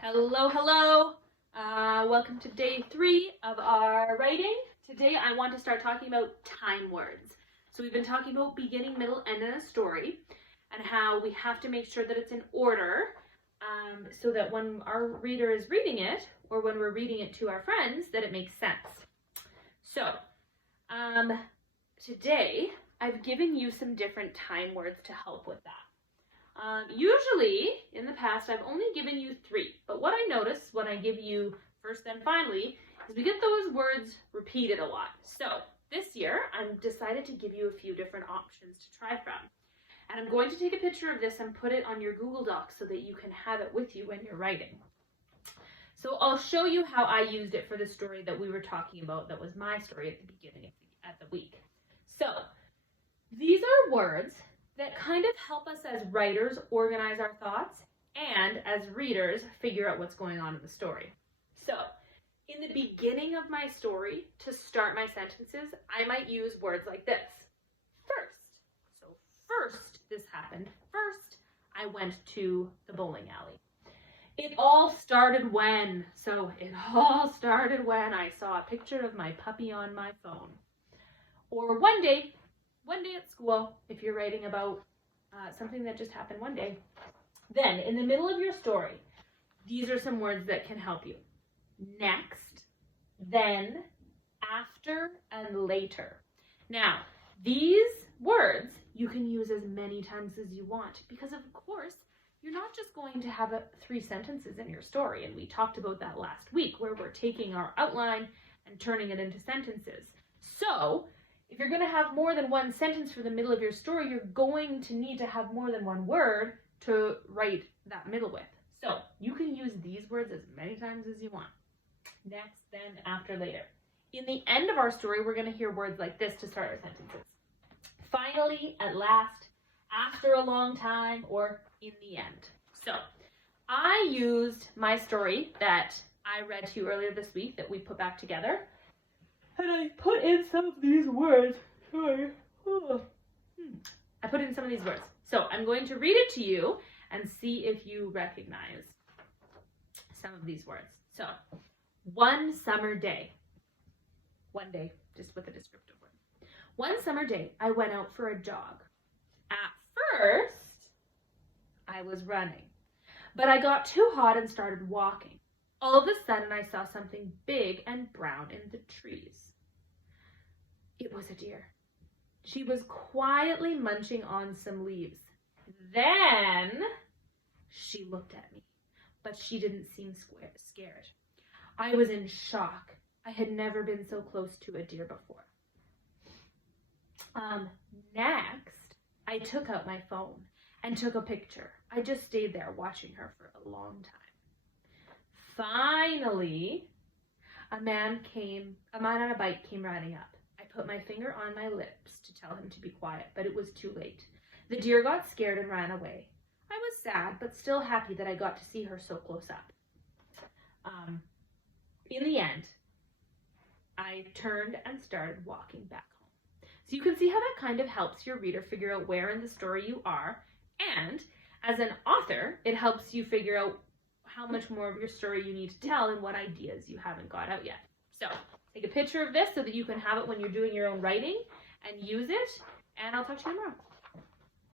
Hello, hello. Welcome to day 3 of our writing. Today I want to start talking about time words. So we've been talking about beginning, middle, end in a story and how we have to make sure that it's in order so that when our reader is reading it or when we're reading it to our friends that it makes sense. So today I've given you some different time words to help with that. Usually, in the past, I've only given you 3, but what I notice when I give you first then finally is we get those words repeated a lot. So this year, I've decided to give you a few different options to try from. And I'm going to take a picture of this and put it on your Google Docs so that you can have it with you when you're writing. So I'll show you how I used it for the story that we were talking about that was my story at the beginning of the week. So these are words that kind of help us as writers organize our thoughts and as readers figure out what's going on in the story. So in the beginning of my story, to start my sentences, I might use words like this. First. So first this happened. First, I went to the bowling alley. It all started when. So it all started when I saw a picture of my puppy on my phone. Or one day at school, if you're writing about something that just happened one day. Then, in the middle of your story, these are some words that can help you. Next, then, after, and later. Now, these words you can use as many times as you want because, of course, you're not just going to have 3 sentences in your story, and we talked about that last week where we're taking our outline and turning it into sentences. So, if you're going to have more than one sentence for the middle of your story, you're going to need to have more than one word to write that middle with. So you can use these words as many times as you want. Next, then, after, later. In the end of our story, we're going to hear words like this to start our sentences. Finally, at last, after a long time, or in the end. So I used my story that I read to you earlier this week that we put back together. And I put in some of these words. Sorry. I put in some of these words. So I'm going to read it to you and see if you recognize some of these words. So, one summer day. One day, just with a descriptive word. One summer day, I went out for a jog. At first, I was running. But I got too hot and started walking. All of a sudden, I saw something big and brown in the trees. It was a deer. She was quietly munching on some leaves. Then she looked at me, but she didn't seem scared. I was in shock. I had never been so close to a deer before. Next, I took out my phone and took a picture. I just stayed there watching her for a long time. Finally, a man on a bike came riding up. I put my finger on my lips to tell him to be quiet, but it was too late. The deer got scared and ran away. I was sad, but still happy that I got to see her so close up. In the end, I turned and started walking back home. So you can see how that kind of helps your reader figure out where in the story you are, and as an author, it helps you figure out how much more of your story you need to tell and what ideas you haven't got out yet. So take a picture of this so that you can have it when you're doing your own writing and use it, and I'll talk to you tomorrow.